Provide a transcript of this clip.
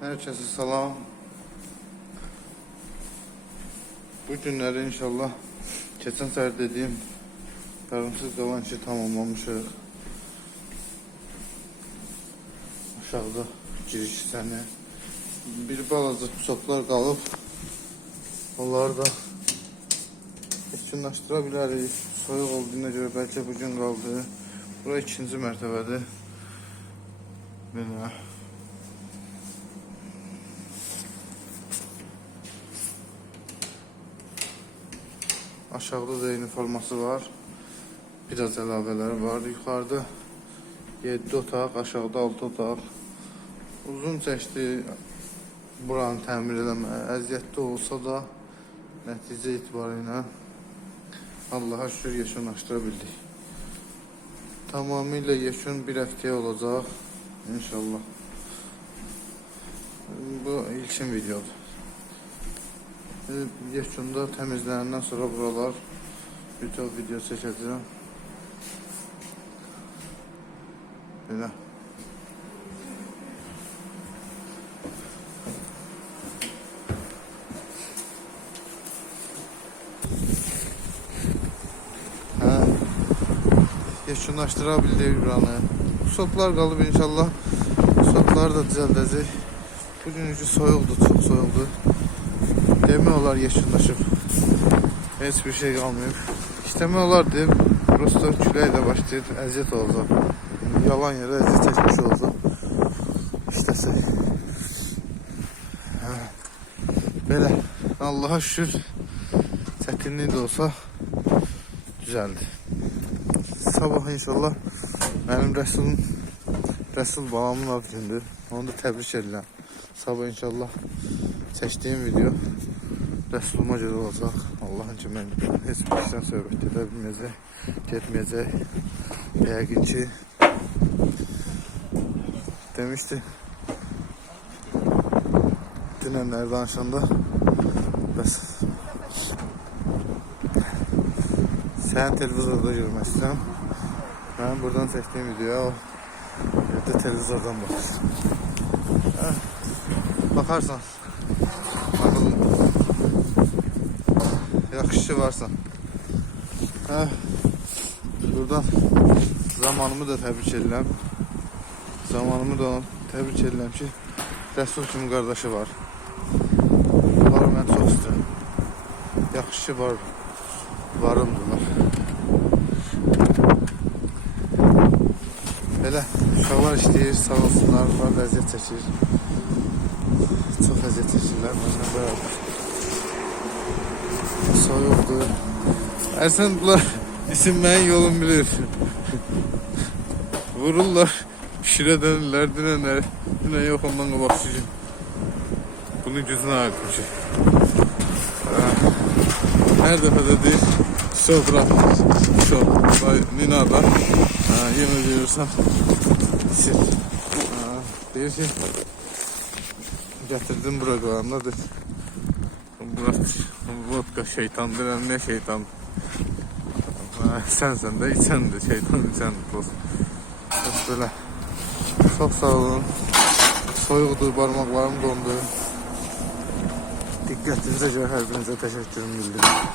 Herkese salam. Bu günləri inşallah keçən səhər dediyim yarımsız qalan işi tamamlamışıq. Aşağıda giriş hissəni. Bir balaca çoplar qalıb. Onları da yekunlaşdıra bilərik. Soyuq olduğuna görə bəlkə bu gün qaldı. Bura ikinci mərtəbədir. Belə. Aşağıda da eyni forması var. Biraz əlavələri var. Yuxarıda 7 otaq, aşağıda 6 otaq. Uzun çəkdi buranı təmir eləmə. Əziyyətli olsa da nəticə etibarıyla Allaha şükür yekunlaşdıra bildik. Tamamilə yekun bir həftəyə olacaq inşallah. Bu ilkin videodur. E, Yekunda təmizlənəndən sonra buralar bütöv video çəkəcəm. Belə. Hə. Yekunlaşdıra bildik buranı. Sotlar qalıb inşallah. Sotlar da düzəldəcək. Bugünkü soyuqdur, çox soyuqdur. Demək olar yekunlaşıb. Heç bir şey olar deyib, prosto külək də başlayır, əziyyət olacaq. Yalan yerə əziyyət çəkmiş olacaq. İstəsək. Hə. Belə, Allaha şükür çətinlik də olsa düzəldi. Sabah inşallah mənim Rəsulun Rəsul babamın gündür. Onu da təbrik edirəm. Sabah inşallah çəkdiyim video Rəsuluma görə olacaq. Allahın ki, mən heç bir işdən söhbət edə bilməyəcək, getməyəcək. Yəqin ki, demişdi, dünənlər danışanda, bəs Sən televizorda görmək istəyirəm. Mən buradan çəkdiyim videoya o evdə televizordan baxır. Hə, Yaxşı varsan. Hə. Buradan zamanımı da təbrik edirəm. Zamanımı da təbrik edirəm ki, Rəsul kimi qardaşı var. Bunları mən çox istəyirəm. Yaxşı var. Varımdılar. Belə uşaqlar işləyir, sağ olsunlar, var da əziyyət çəkir. Çox əziyyət çəkirlər, mənlə bərabər. Soyuqdur. Ərsən bunlar isinməyin yolunu bilir. Vururlar, şirə dönürlər, dünənlər, dünən yox ondan şu gün. Bunun gücünə aitmiş. Her deyir, sol bırakmaz. Sol. Vay, Ninada. Ha, yemin ediyorsan. Sil. Ha, deyir ki, getirdim bura qoyanlar. Murat, vodka şeytandır, ne şeytan? Ha, sensən də içəndir, şeytan içəndir. Dost. Dost belə. Çox sağ olun. Soyuqdur, barmaqlarım dondu. Diqqətinizə görə hər birinizə təşəkkürümü bildirirəm.